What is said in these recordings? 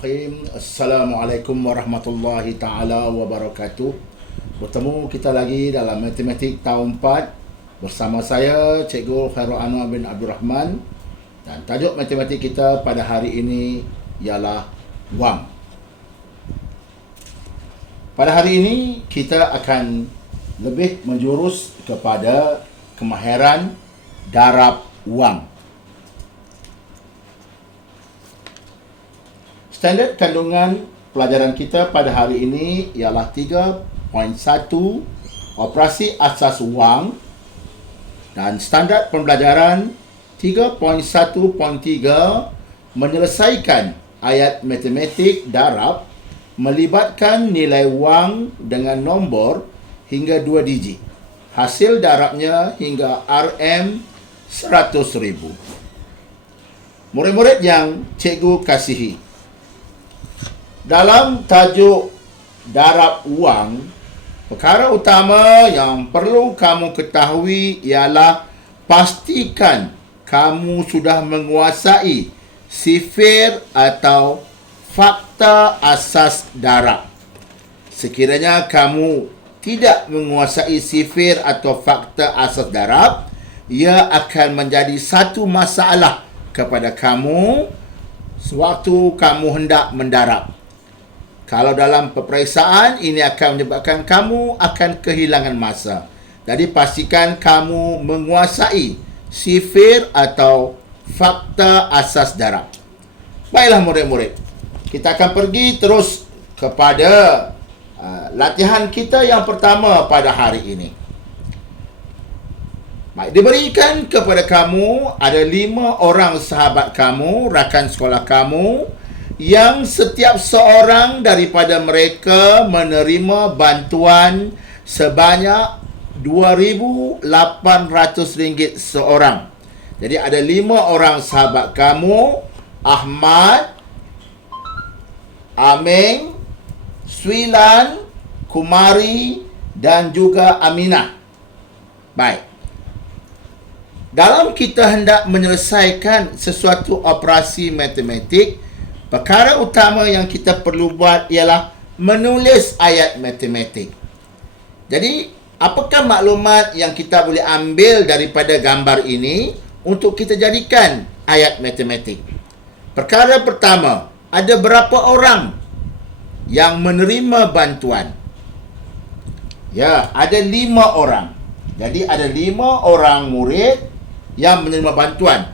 Bismillahirrahmanirrahim. Assalamualaikum warahmatullahi taala wabarakatuh. Bertemu kita lagi dalam matematik tahun 4 bersama saya Cikgu Khairul Anwar bin Abdul Rahman, dan tajuk matematik kita pada hari ini ialah wang. Pada hari ini kita akan lebih menjurus kepada kemahiran darab wang. Standard kandungan pelajaran kita pada hari ini ialah 3.1 operasi asas wang, dan standard pembelajaran 3.1.3 menyelesaikan ayat matematik darab melibatkan nilai wang dengan nombor hingga 2 digit. Hasil darabnya hingga RM100,000. Murid-murid yang cikgu kasihi, dalam tajuk darab wang, perkara utama yang perlu kamu ketahui ialah pastikan kamu sudah menguasai sifir atau fakta asas darab. Sekiranya kamu tidak menguasai sifir atau fakta asas darab, ia akan menjadi satu masalah kepada kamu sewaktu kamu hendak mendarab. Kalau dalam peperiksaan, ini akan menyebabkan kamu akan kehilangan masa. Jadi pastikan kamu menguasai sifir atau fakta asas darab. Baiklah murid-murid, kita akan pergi terus kepada latihan kita yang pertama pada hari ini. Baik, diberikan kepada kamu ada 5 orang sahabat kamu, rakan sekolah kamu, yang setiap seorang daripada mereka menerima bantuan sebanyak RM2,800 seorang. Jadi ada 5 orang sahabat kamu, Ahmad, Aming, Swilan, Kumari dan juga Aminah. Baik. Dalam kita hendak menyelesaikan sesuatu operasi matematik, perkara utama yang kita perlu buat ialah menulis ayat matematik. Jadi, apakah maklumat yang kita boleh ambil daripada gambar ini untuk kita jadikan ayat matematik? Perkara pertama, ada berapa orang yang menerima bantuan? Ya, ada 5 orang. Jadi, ada 5 orang murid yang menerima bantuan.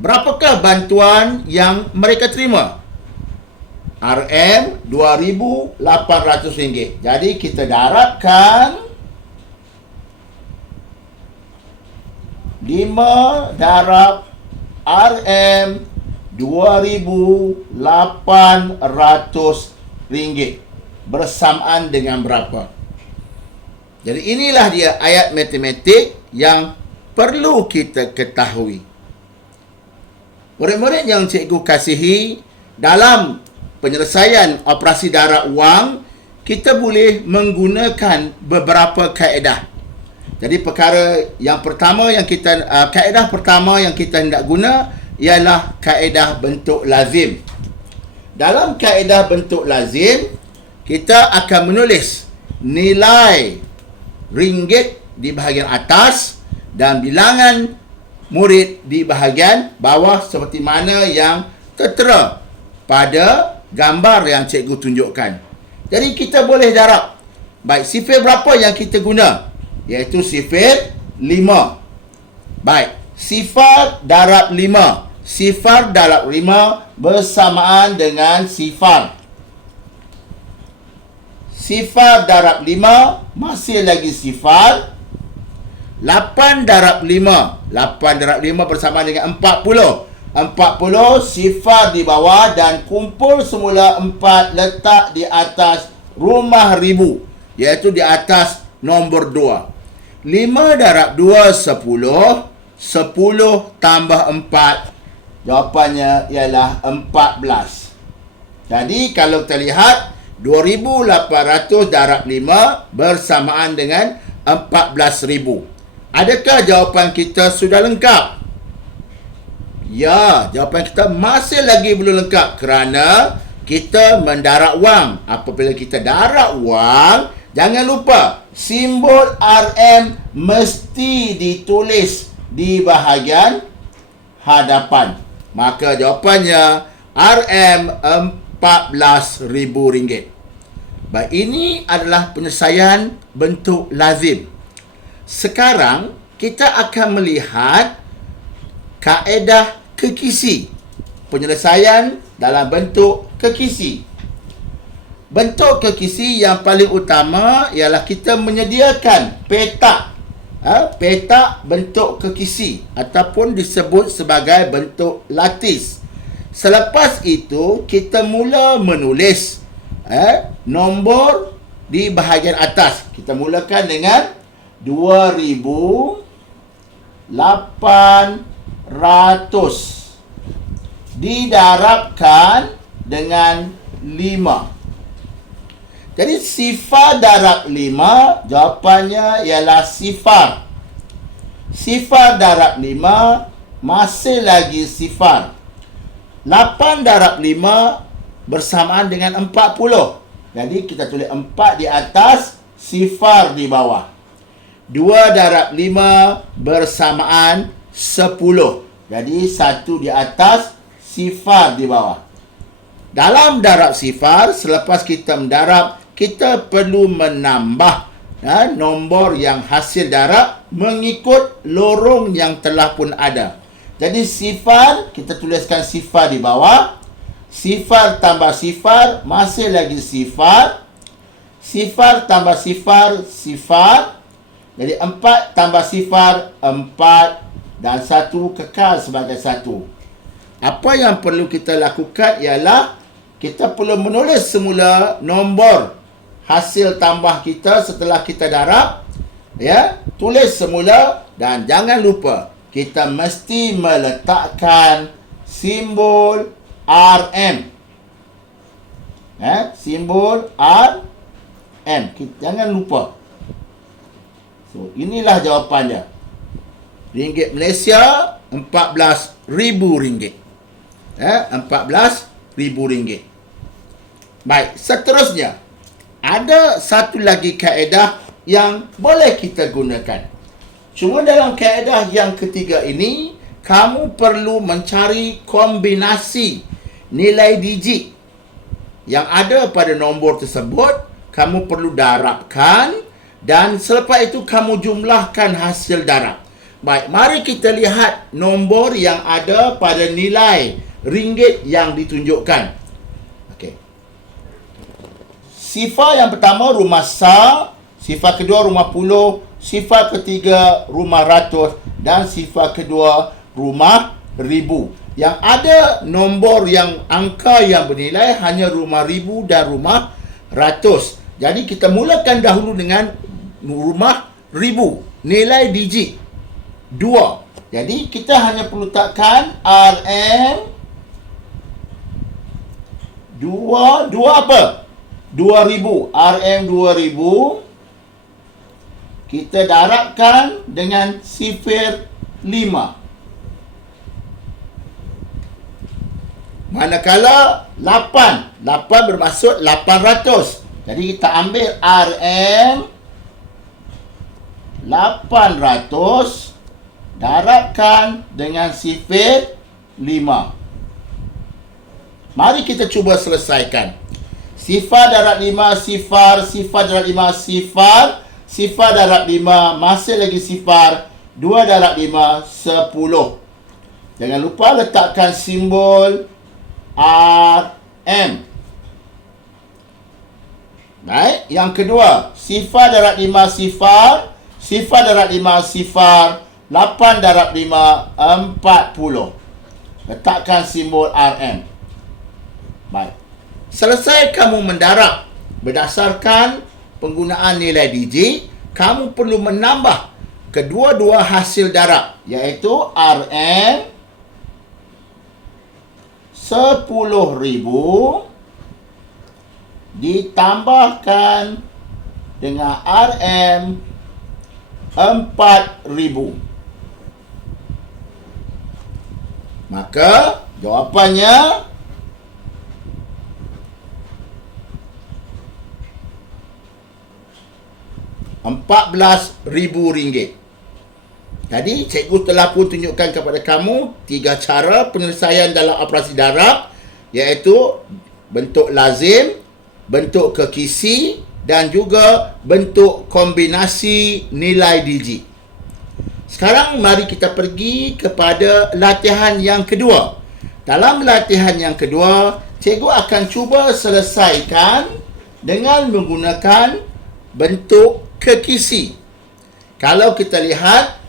Berapakah bantuan yang mereka terima? RM2,800. Jadi kita darabkan 5 darab RM2,800 bersamaan dengan berapa? Jadi inilah dia ayat matematik yang perlu kita ketahui. Murid-murid yang cikgu kasihi, dalam penyelesaian operasi darab wang, kita boleh menggunakan beberapa kaedah. Jadi perkara yang pertama yang kita kaedah pertama yang kita hendak guna ialah kaedah bentuk lazim. Dalam kaedah bentuk lazim, kita akan menulis nilai ringgit di bahagian atas dan bilangan murid di bahagian bawah seperti mana yang tertera pada gambar yang cikgu tunjukkan. Jadi kita boleh darab. Baik, sifir berapa yang kita guna? Iaitu sifir 5. Baik, sifar darab 5. Sifar darab 5 bersamaan dengan sifar. Sifar darab 5 masih lagi sifar. 8 darab 5. 8 darab 5 bersamaan dengan 40. 40 sifar di bawah dan kumpul semula 4 letak di atas rumah ribu, iaitu di atas nombor 2. 5 darab 2, 10. 10 tambah 4, jawapannya ialah 14. Jadi kalau kita lihat 2,800 darab 5 bersamaan dengan 14,000. Adakah jawapan kita sudah lengkap? Ya, jawapan kita masih lagi belum lengkap kerana kita mendarat wang. Apabila kita darat wang, jangan lupa simbol RM mesti ditulis di bahagian hadapan. Maka jawapannya RM RM14,000. Baik, ini adalah penyelesaian bentuk lazim. Sekarang kita akan melihat kaedah kekisi. Penyelesaian dalam bentuk kekisi. Bentuk kekisi yang paling utama ialah kita menyediakan petak. Petak bentuk kekisi ataupun disebut sebagai bentuk latis. Selepas itu kita mula menulis nombor di bahagian atas. Kita mulakan dengan 2,800 didarabkan dengan 5. Jadi sifar darab 5, jawapannya ialah sifar. Sifar darab 5 masih lagi sifar. 8 darab 5 bersamaan dengan 40. Jadi kita tulis 4 di atas, sifar di bawah. 2 darab 5 bersamaan 10. Jadi 1 di atas, sifar di bawah. Dalam darab sifar, selepas kita mendarab, kita perlu menambah nombor yang hasil darab mengikut lorong yang telah pun ada. Jadi sifar, kita tuliskan sifar di bawah. Sifar tambah sifar, masih lagi sifar. Sifar tambah sifar, sifar. Jadi 4 tambah sifar, 4. Dan 1 kekal sebagai 1. Apa yang perlu kita lakukan ialah kita perlu menulis semula nombor hasil tambah kita setelah kita darab. Tulis semula dan jangan lupa kita mesti meletakkan simbol RM. Simbol RM. Jangan lupa. So, inilah jawapannya. Ringgit Malaysia RM14,000. RM14,000. Baik, seterusnya ada satu lagi kaedah yang boleh kita gunakan. Cuma dalam kaedah yang ketiga ini, kamu perlu mencari kombinasi nilai digit yang ada pada nombor tersebut. Kamu perlu darabkan dan selepas itu kamu jumlahkan hasil darab. Baik, mari kita lihat nombor yang ada pada nilai ringgit yang ditunjukkan. Okey. Sifar yang pertama rumah sar, sifar kedua rumah puluh, sifar ketiga rumah ratus dan sifar kedua rumah ribu. Yang ada nombor yang angka yang bernilai hanya rumah ribu dan rumah ratus. Jadi kita mulakan dahulu dengan rumah ribu. Nilai digit 2. Jadi kita hanya perlu letakkan RM 2 apa? 2000. RM 2000 kita darabkan dengan sifar 5. Manakala 8 bermaksud 800. Jadi kita ambil RM 800 darabkan dengan sifar 5. Mari kita cuba selesaikan. Sifar darab 5, sifar, sifar darab 5, sifar, sifar darab 5, masih lagi sifar, 2 darab 5, 10. Jangan lupa letakkan simbol RM. Baik, yang kedua, sifar darab 5, sifar, sifar darab 5, sifar, 8 darab 5, 40. Letakkan simbol RM. Baik. Selesai kamu mendarab berdasarkan penggunaan nilai digit, kamu perlu menambah kedua-dua hasil darab, iaitu RM 10,000 ditambahkan dengan RM 4,000. Maka jawapannya RM14,000. Jadi cikgu telah pun tunjukkan kepada kamu 3 cara penyelesaian dalam operasi darab, iaitu bentuk lazim, bentuk kekisi dan juga bentuk kombinasi nilai digit. Sekarang mari kita pergi kepada latihan yang kedua. Dalam latihan yang kedua, cikgu akan cuba selesaikan dengan menggunakan bentuk kekisi. Kalau kita lihat,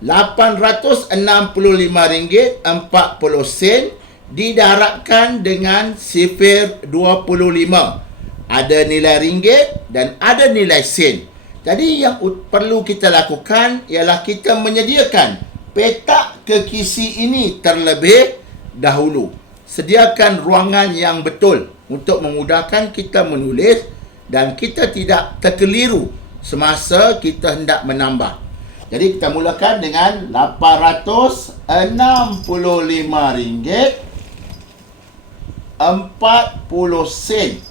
RM865.40 didarabkan dengan sifir 25. Ada nilai ringgit dan ada nilai sen. Jadi yang perlu kita lakukan ialah kita menyediakan petak kekisi ini terlebih dahulu. Sediakan ruangan yang betul untuk memudahkan kita menulis dan kita tidak terkeliru semasa kita hendak menambah. Jadi kita mulakan dengan RM865.40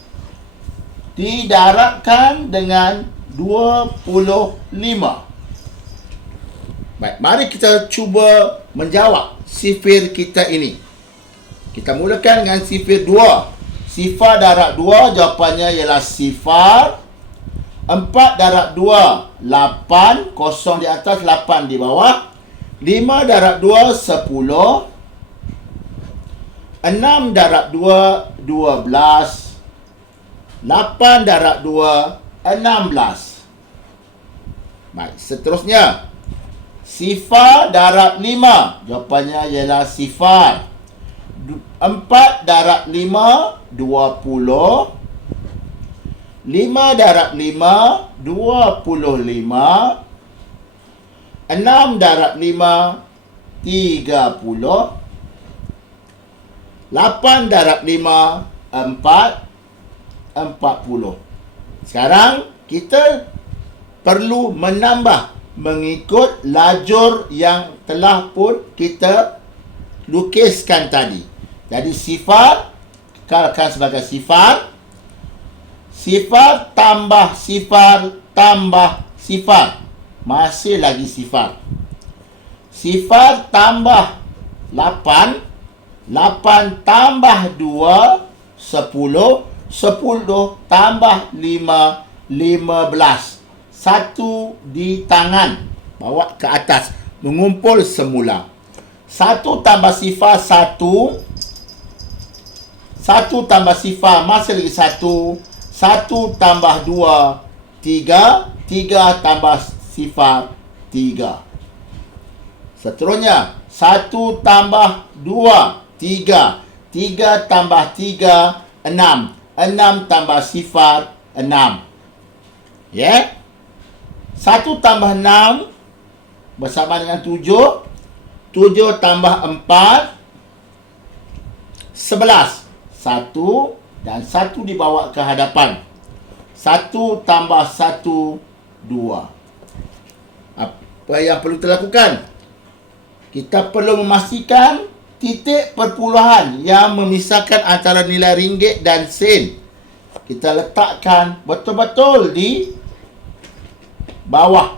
didarabkan dengan 25. Baik, mari kita cuba menjawab sifir kita ini. Kita mulakan dengan sifir 2. Sifar darab 2, jawapannya ialah sifar. 4 darab 2, 8. Kosong di atas, 8 di bawah. 5 darab 2, 10. 6 darab 2, 12. 8 darab 2, 16. Baik, seterusnya. Sifar darab 5. Jawapannya ialah sifar. 4 darab 5, 20. 5 darab 5, 25. 6 darab 5, 30. 8 darab 5, 40. Sekarang kita perlu menambah mengikut lajur yang telah pun kita lukiskan tadi. Jadi sifar kekalkan sebagai sifar. Sifar tambah sifar tambah sifar. Masih lagi sifar. Sifar tambah 8. 8 tambah 2, 10. 10 tambah 5, 15. 1 di tangan. Bawa ke atas. Mengumpul semula. 1 tambah sifar 1. 1 tambah sifar masih lagi 1. 1 tambah 2, 3. 3 tambah sifar 3. Seterusnya 1 tambah 2, 3. 3 tambah 3, 6. 6 tambah sifar 6. Ya. 1 tambah 6 bersama dengan 7. 7 tambah 4, 11. 1 dan 1 dibawa ke hadapan. 1 tambah 1, 2. Apa yang perlu kita lakukan? Kita perlu memastikan titik perpuluhan yang memisahkan antara nilai ringgit dan sen. Kita letakkan betul-betul di bawah.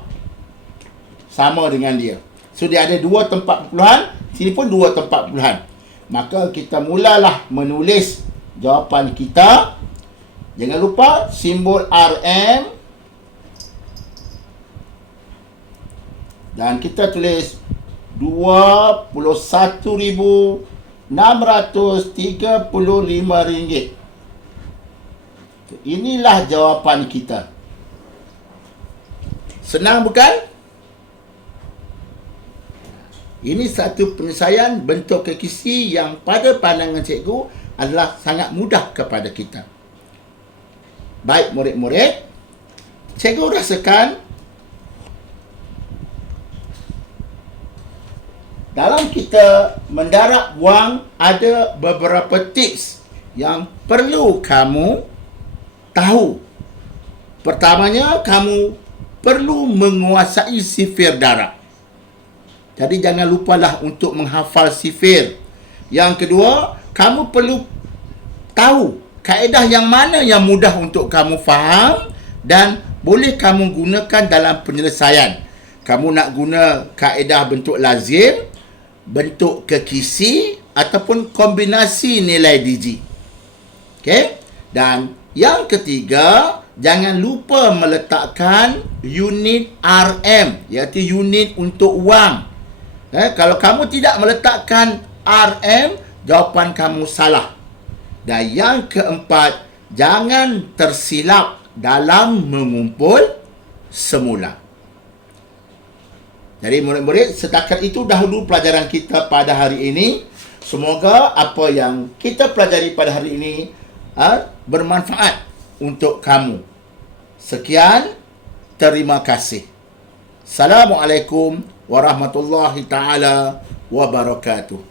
Sama dengan dia. So, dia ada 2 tempat perpuluhan. Sini pun 2 tempat perpuluhan. Maka kita mulalah menulis jawapan kita. Jangan lupa simbol RM. Dan kita tulis RM21,635. Inilah jawapan kita. Senang bukan? Ini satu penyelesaian bentuk kekisi yang pada pandangan cikgu adalah sangat mudah kepada kita. Baik murid-murid, cikgu rasakan dalam kita mendarab wang ada beberapa tips yang perlu kamu tahu. Pertamanya, kamu perlu menguasai sifir darab. Jadi jangan lupalah untuk menghafal sifir. Yang kedua, kamu perlu tahu kaedah yang mana yang mudah untuk kamu faham dan boleh kamu gunakan dalam penyelesaian. Kamu nak guna kaedah bentuk lazim, bentuk kekisi ataupun kombinasi nilai digi. Okey? Dan yang ketiga, jangan lupa meletakkan unit RM, iaitu unit untuk wang. Kalau kamu tidak meletakkan RM, jawapan kamu salah. Dan yang keempat, jangan tersilap dalam mengumpul semula. Jadi murid-murid, setakat itu dahulu pelajaran kita pada hari ini. Semoga apa yang kita pelajari pada hari ini bermanfaat untuk kamu. Sekian, terima kasih. Assalamualaikum warahmatullahi taala wabarakatuh.